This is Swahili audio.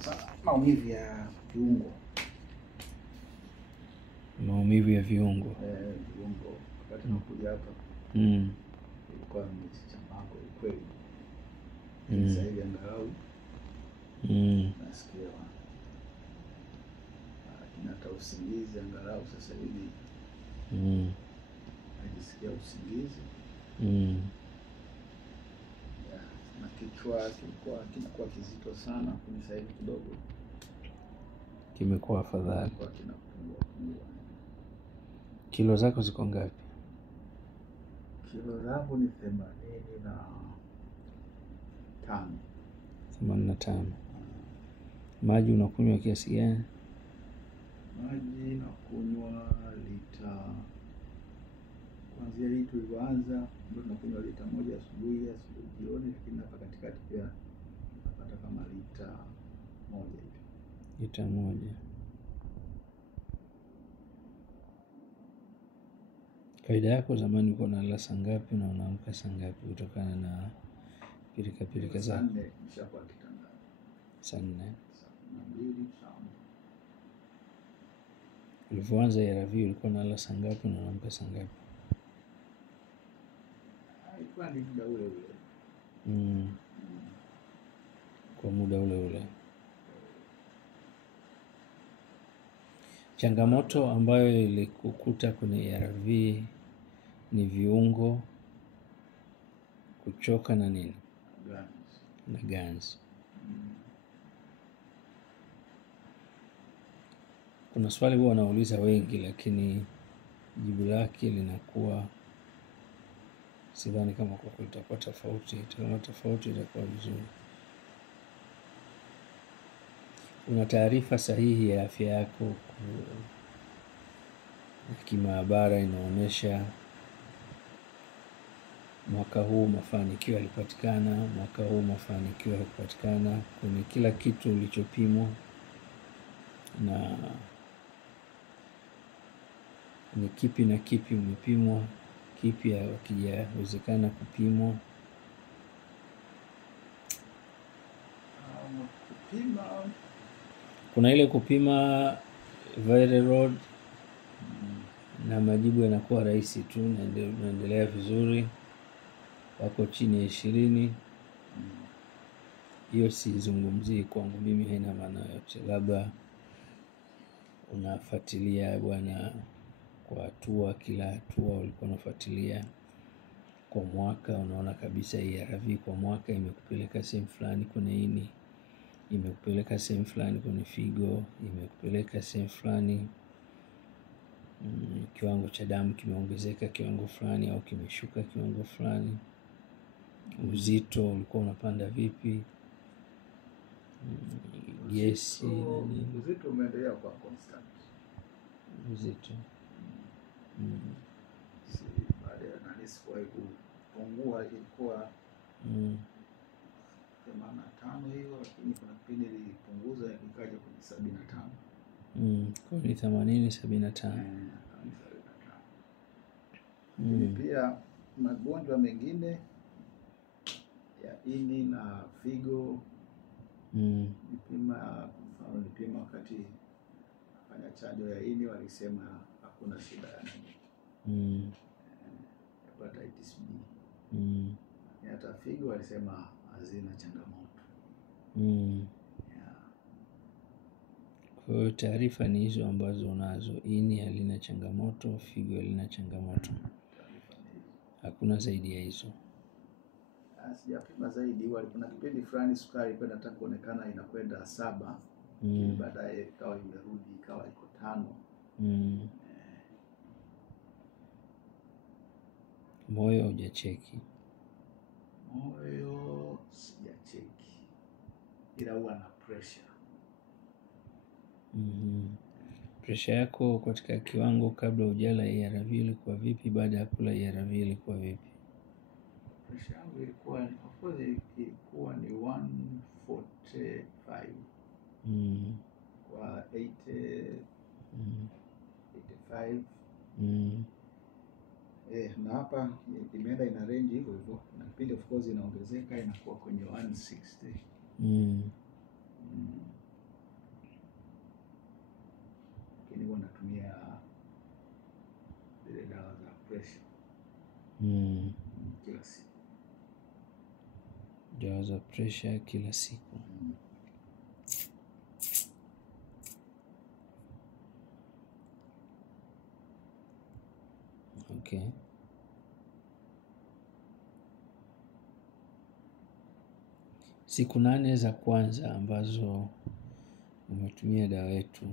Sasa maumivu ya viungo. Maumivu ya viungo. Viungo. Wakati nakuja hapa. Ilikuwa nimechambako kweli. Sasa hivi angalau. Nasikia. Hata usingizi angalau sasa hivi. Najisikia usingizi. Na kichwa kinakuwa kizito sana, kuni sasa hivi kidogo kimekuwa afadhali. Kwa kinapungua. Kilo zako ziko ngapi? Kilo zangu ni 85. Maji unakunywa kiasi gani? Maji nakunywa lita, kuanzia hii tulivyoanza ndio tunakunywa lita 1 asubuhi jioni, lakini hapa katikati pia napata kama lita 1 hivi. Lita 1. Kawaida yako zamani ulikuwa unalala saa ngapi na unaamka saa ngapi kutokana na pilika zako? Saa 4 nishakuwa kitandani. Saa 4. Saa 2 saa. Ulivyoanza ARV ulikuwa unalala saa ngapi na unaamka saa ngapi? Ilikuwa ni muda ule ule. Kwa muda ule ule. Changamoto ambayo ilikukuta kwenye ARV ni viungo, kuchoka na nini? Na ganzi. Kuna swali huwa wanauliza wengi, lakini jibu lake linakuwa sidhani kama kwa kweli itakuwa tofauti. Kama tofauti itakuwa vizuri. Una taarifa sahihi ya afya yako kimaabara inaonyesha mwaka huu mafanikio yalipatikana, mwaka huu mafanikio yalipatikana kwenye kila kitu ulichopimwa, na ni kipi na kipi umepimwa, kipi hakijawezekana kupimwa? Kuna ile kupima viral load na majibu yanakuwa rahisi tu, naendelea vizuri, wako chini ya 20. Hiyo sizungumzii kwangu mimi, haina maana yote. Labda unafuatilia bwana kwa hatua, kila hatua ulikuwa unafuatilia kwa mwaka, unaona kabisa ARV kwa mwaka imekupeleka sehemu fulani kwenye ini, imekupeleka sehemu fulani kwenye figo, imekupeleka sehemu fulani, kiwango cha damu kimeongezeka kiwango fulani au kimeshuka kiwango fulani, uzito ulikuwa unapanda vipi, yes, uzito umeendelea kwa constant. Uzito si baada ya nalisi kwa kupungua ilikuwa 85 hiyo, lakini kuna kipindi ilipunguza ikaja kwenye 75. Kwa ni 80-75. Pia magonjwa mengine ya ini na figo nilipima wakati nafanya chanjo ya ini, walisema hakuna shida ya nini. Hepatitis B. Hata figo walisema hazina changamoto. Kwa hiyo taarifa ni hizo ambazo unazo. Ini halina changamoto, figo halina changamoto. Hakuna zaidi ya hizo. Sijapima zaidi. Kuna kipindi fulani sukari ilikuwa inataka kuonekana inakwenda 7. Baadaye ikawa imerudi ikawa iko 5. Moyo hujacheki? Moyo sijacheki, ila huwa na pressure. Pressure yako katika kiwango kabla hujala ARV ilikuwa vipi? Baada ya kula ARV ilikuwa vipi? Pressure yangu ilikuwa ilikuwa ni 145 kwa 85. Na hapa imeenda ina range hivyo hivyo, na kipindi of course inaongezeka inakuwa kwenye 160. kila siku. Dawa za pressure kila siku. Okay. Siku 8 za kwanza ambazo umetumia dawa yetu